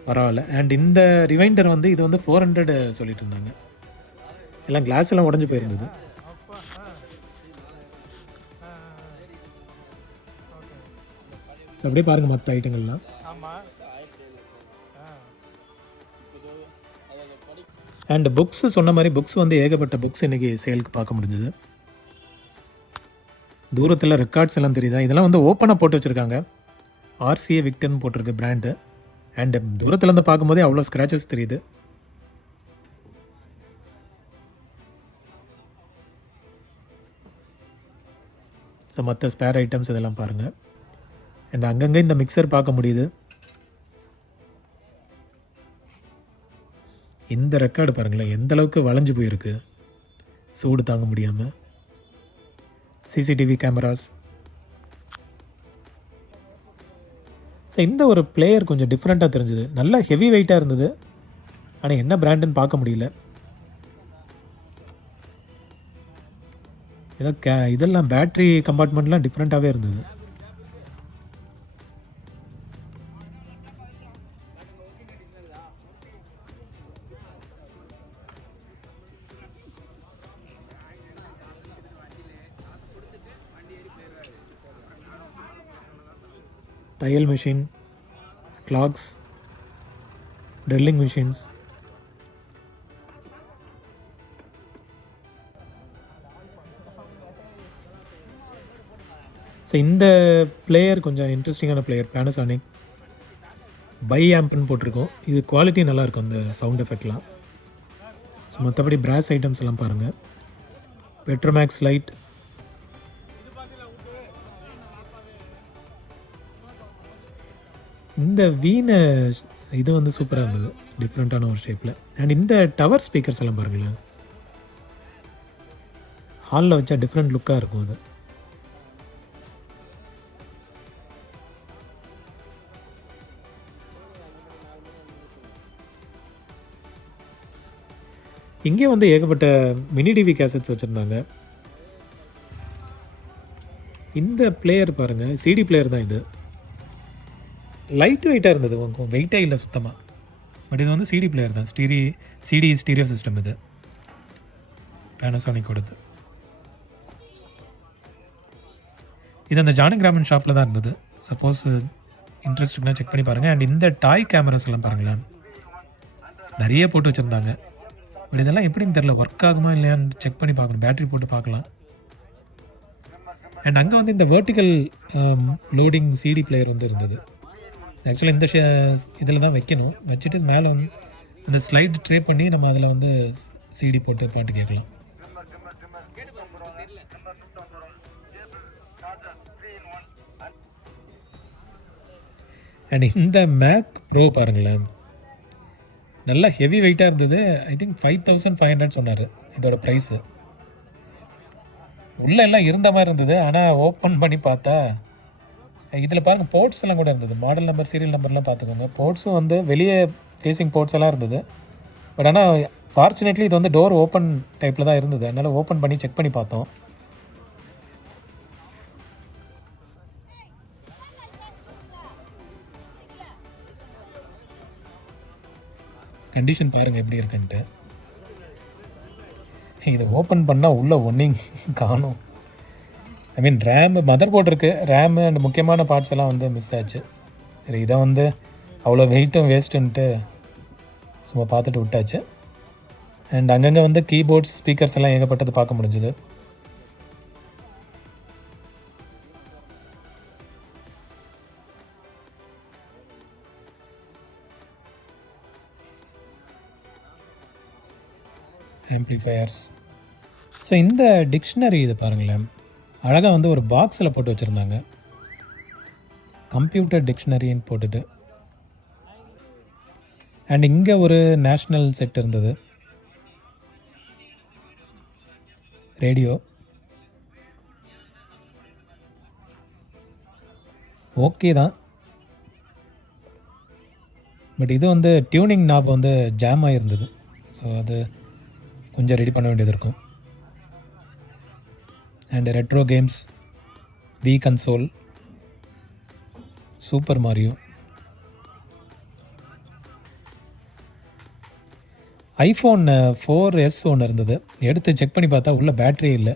பரவாயில்ல. அண்ட் இந்த ரிவைண்டர் வந்து இது வந்து 400 சொல்லிட்டு இருந்தாங்க. எல்லாம் கிளாஸ் எல்லாம் உடஞ்சி போயிருந்தது. அப்படியே பாருங்கள் மற்ற ஐட்டங்கள்லாம். அண்ட் புக்ஸ் சொன்ன மாதிரி புக்ஸ் வந்து ஏகப்பட்ட புக்ஸ் இன்றைக்கி சேலுக்கு பார்க்க முடிஞ்சது. தூரத்தில் ரெக்கார்ட்ஸ் எல்லாம் தெரியுதா? இதெல்லாம் வந்து ஓப்பனாக போட்டு வச்சுருக்காங்க. RCA விக்டன் போட்டிருக்கு பிராண்டு. அண்ட் தூரத்துலேருந்து பார்க்கும்போதே அவ்வளோ ஸ்க்ராச்சஸ் தெரியுது. ஸோ மற்ற ஸ்பேர் ஐட்டம்ஸ் இதெல்லாம் பாருங்கள். அண்ட் அங்கங்கே இந்த மிக்சர் பார்க்க முடியுது. இந்த ரெக்கார்டு பாருங்களேன் எந்த அளவுக்கு வளைஞ்சு போயிருக்கு சூடு தாங்க முடியாமல். CCTV cameras. ஸோ இந்த ஒரு பிளேயர் கொஞ்சம் டிஃப்ரெண்ட்டாக தெரிஞ்சுது. நல்லா ஹெவி வெயிட்டாக இருந்தது, ஆனால் என்ன பிராண்டுன்னு பார்க்க முடியல. ஏதோ இதெல்லாம் பேட்ரி கம்பார்ட்மெண்ட்லாம் டிஃப்ரெண்ட்டாகவே இருந்தது. தையல் machine, clocks, drilling machines. So இந்த பிளேயர் கொஞ்சம் இன்ட்ரெஸ்டிங்கான பிளேயர். பேனசானிக் பை ஆம்ப்னு போட்டிருக்கோம். இது குவாலிட்டி நல்லாயிருக்கும் அந்த சவுண்ட் எஃபெக்ட்லாம். ஸோ மற்றபடி பிராஸ் ஐட்டம்ஸ் எல்லாம் பாருங்கள். Petromax light. இந்த வீணை இது வந்து சூப்பராக இருந்தது, டிஃப்ரெண்ட்டான ஒரு ஷேப்பில். அண்ட் இந்த டவர் ஸ்பீக்கர்ஸ் எல்லாம் பாருங்களேன், ஹாலில் வச்சா டிஃப்ரெண்ட் லுக்காக இருக்கும் அது. இங்கே வந்து ஏகப்பட்ட மினி டிவி கேசட்ஸ் வச்சுருந்தாங்க. இந்த பிளேயர் பாருங்கள், சிடி பிளேயர் தான் இது. லைட் வெயிட்டாக இருந்தது, உங்கள் வெயிட்டே இல்லை சுத்தமாக. பட் இது வந்து சிடி பிளேயர் தான், சிடி ஸ்டீரியோ சிஸ்டம். இது பேனசானிக்கோடது. இது அந்த ஜானகிராமன் ஷாப்பில் தான் இருந்தது. சப்போஸ் இன்ட்ரெஸ்ட்டுக்குன்னா செக் பண்ணி பாருங்கள். அண்ட் இந்த டாய் கேமராஸ் எல்லாம் பாருங்களேன், நிறைய போட்டு வச்சுருந்தாங்க. பட் இதெல்லாம் எப்படின்னு தெரில, ஒர்க் ஆகுமா இல்லையான்னு செக் பண்ணி பார்க்கணும், பேட்ரி போட்டு பார்க்கலாம். அண்ட் அங்கே வந்து இந்த வெர்டிக்கல் லோடிங் சிடி பிளேயர் வந்து இருந்தது. ஆக்சுவலாக இந்த இதில் தான் வைக்கணும், வச்சுட்டு மேலே வந்து இந்த ஸ்லைட் ட்ரே பண்ணி நம்ம அதில் வந்து சிடி போட்டு பாட்டு கேட்கலாம். அண்ட் இந்த மேக் ப்ரோ பாருங்களேன், நல்லா ஹெவி வெயிட்டாக இருந்தது. ஐ திங்க் 5500 சொன்னார் இதோட ப்ரைஸு. உள்ளே எல்லாம் இருந்த மாதிரி இருந்தது, ஆனால் ஓப்பன் பண்ணி பார்த்தா இதில் பாருங்கள் போர்ட்ஸ் எல்லாம் கூட இருந்தது. மாடல் நம்பர், சீரியல் நம்பர்லாம் பார்த்துக்கோங்க. போர்ட்ஸும் வந்து வெளியே ஃபேஸிங் போர்ட்ஸ் எல்லாம் இருந்தது. பட் ஆனால் ஃபார்ச்சுனேட்லி இது வந்து டோர் ஓப்பன் டைப்பில் தான் இருந்தது, அதனால் ஓப்பன் பண்ணி செக் பண்ணி பார்த்தோம். கண்டிஷன் பாருங்கள் எப்படி இருக்குன்ட்டு. இதை ஓப்பன் பண்ணால் உள்ளே ஒன்றையும் காணும். ஐ மீன் ரேமு, மதர் போர்டு இருக்குது, ரேமு அண்ட் முக்கியமான பார்ட்ஸ் எல்லாம் வந்து மிஸ் ஆச்சு. சரி, இதை வந்து அவ்வளோ வெயிட்டும் வேஸ்ட்டுன்ட்டு சும்மா பார்த்துட்டு விட்டாச்சு. அண்ட் அங்கங்கே வந்து கீபோர்ட்ஸ், ஸ்பீக்கர்ஸ் எல்லாம் ஏகப்பட்டது பார்க்க முடிஞ்சுது. ஆம்ப்ளிஃபயர்ஸ். ஸோ இந்த டிக்ஷனரி இது பாருங்களேன், அழகாக வந்து ஒரு பாக்ஸில் போட்டு வச்சுருந்தாங்க, கம்ப்யூட்டர் டிக்ஷனரின்னு போட்டுட்டு. அண்ட் இங்கே ஒரு நேஷ்னல் செட் இருந்தது, ரேடியோ. ஓகே தான், பட் இது வந்து டியூனிங் நாப் வந்து ஜாம் ஆகிருந்தது. ஸோ அது கொஞ்சம் ரெடி பண்ண வேண்டியது இருக்கும். And retro games, Wii console, super Mario. IPhone 4S ஒன்று இருந்தது, எடுத்து செக் பண்ணி பார்த்தா உள்ள பேட்ரி இல்லை,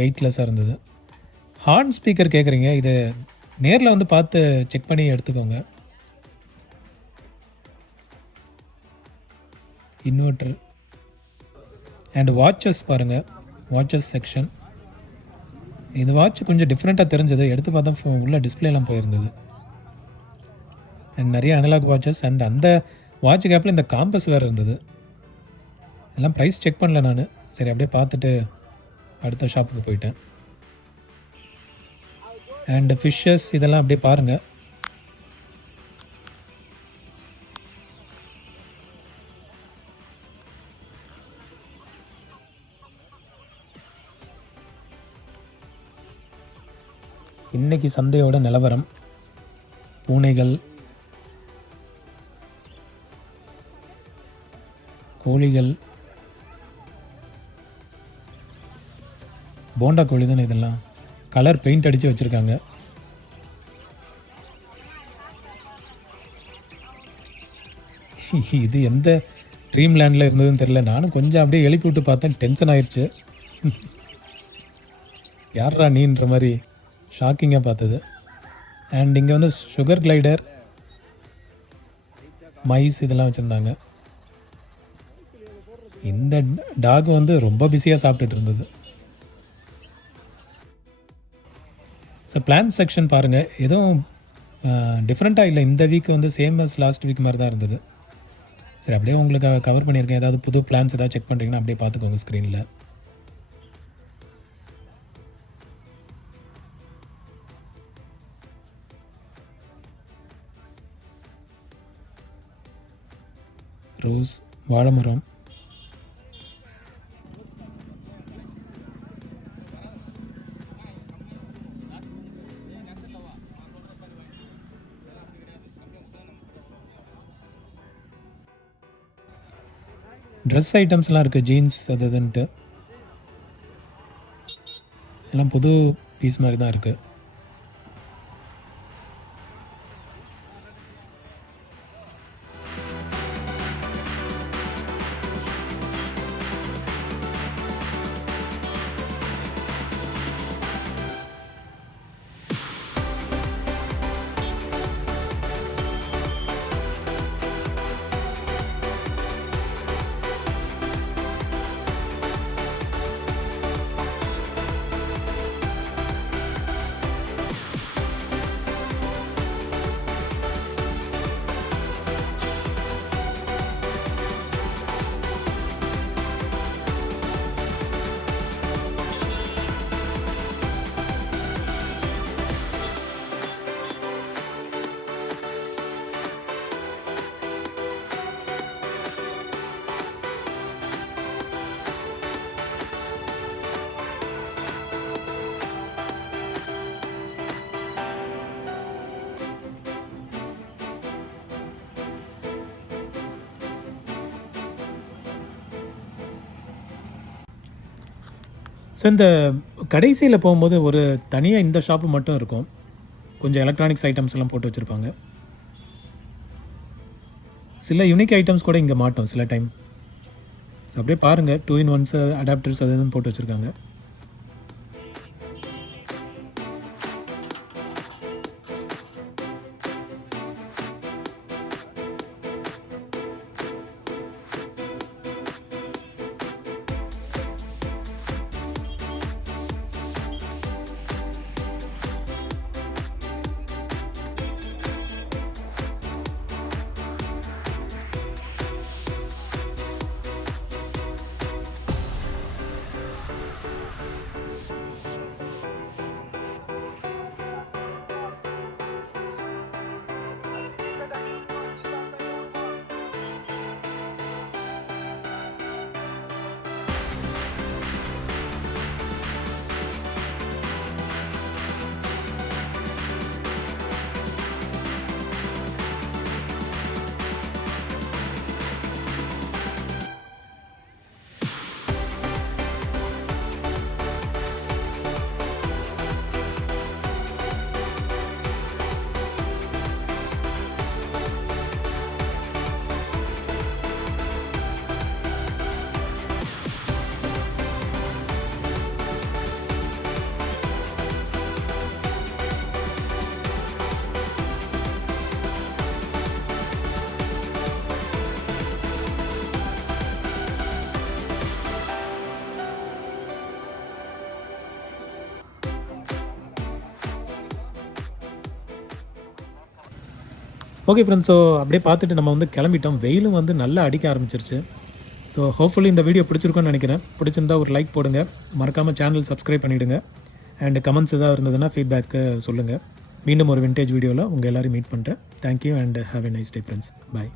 வெயிட்லெஸ்ஸாக இருந்தது. ஹார்ன் ஸ்பீக்கர் கேட்குறீங்க, இது நேரில் வந்து பார்த்து செக் பண்ணி எடுத்துக்கோங்க. இன்வெர்டர். அண்ட் வாட்சஸ் பாருங்கள், வாட்சஸ் செக்ஷன். இந்த வாட்ச் கொஞ்சம் டிஃப்ரெண்ட்டாக தெரிஞ்சது, எடுத்து பார்த்தா உள்ள டிஸ்பிளேலாம் போயிருந்தது. அண்ட் நிறைய அனலாக் வாட்சஸ். அண்ட் அந்த வாட்ச் கேப்பில் இந்த காம்பஸ் வேறு இருந்தது. எல்லாம் ப்ரைஸ் செக் பண்ணல நான், சரி அப்படியே பார்த்துட்டு அடுத்த ஷாப்புக்கு போயிட்டேன். அண்ட் ஃபிஷ்ஷஸ் இதெல்லாம் அப்படியே பாருங்கள். இன்றைக்கி சந்தையோட நிலவரம். பூனைகள், கோழிகள், போண்டா கோழி தானே இதெல்லாம், கலர் பெயிண்ட் அடித்து வச்சுருக்காங்க. இது எந்த ட்ரீம் லேண்டில் இருந்ததுன்னு தெரில. நானும் கொஞ்சம் அப்படியே எழுப்பி விட்டு பார்த்தேன், டென்ஷன் ஆயிடுச்சு. யாரா நீன்ற மாதிரி ஷாக்கிங்காக பார்த்தது. அண்ட் இங்கே வந்து சுகர் கிளைடர், மைஸ் இதெல்லாம் வச்சுருந்தாங்க. இந்த டாக் வந்து ரொம்ப பிஸியாக சாப்பிட்டுட்டு இருந்தது. ஸோ பிளான் செக்ஷன் பாருங்கள், எதுவும் டிஃப்ரெண்ட்டாக இல்லை. இந்த வீக் வந்து சேம் அஸ் லாஸ்ட் வீக் மாதிரி தான் இருந்தது. சரி, அப்படியே உங்களுக்கு கவர் பண்ணியிருக்கேன். ஏதாவது புது பிளான்ஸ் ஏதாவது செக் பண்ணுறீங்கன்னா அப்படியே பார்த்துக்கோங்க ஸ்க்ரீனில். ரோஸ், வாழைமரம், ட்ரெஸ் ஐட்டம்ஸ்லாம் இருக்குது, ஜீன்ஸ் அது இதுன்ட்டு எல்லாம் புது பீஸ் மாதிரி தான் இருக்குது. ஸோ இந்த கடைசியில் போகும்போது ஒரு தனியாக இந்த ஷாப்பு மட்டும் இருக்கும். கொஞ்சம் எலக்ட்ரானிக்ஸ் ஐட்டம்ஸ் எல்லாம் போட்டு வச்சுருப்பாங்க. சில யூனிக் ஐட்டம்ஸ் கூட இங்கே மாட்டோம் சில டைம். ஸோ அப்படியே பாருங்கள், 2-in-1 அடாப்டர்ஸ் அது இதுன்னு போட்டு வச்சுருக்காங்க. ஓகே ஃப்ரெண்ட்ஸ், ஸோ அப்படியே பார்த்துட்டு நம்ம வந்து கிளம்பிட்டோம். வெயிலும் வந்து நல்லா அடிக்க ஆரம்பிச்சிருச்சு. ஸோ ஹோப்ஃபுல்லி இந்த வீடியோ பிடிச்சிருக்குன்னு நினைக்கிறேன். பிடிச்சிருந்தா ஒரு லைக் போடுங்க, மறக்காமல் சேனல் சப்ஸ்கிரைப் பண்ணிவிடுங்க. அண்ட் கமெண்ட்ஸ் ஏதாவது இருந்ததுன்னா ஃபீட்பேக்கு சொல்லுங்கள். மீண்டும் ஒரு விண்டேஜ் வீடியோவில் உங்கள் எல்லோரும் மீட் பண்ணுறேன். Thank you and have a nice day friends. Bye.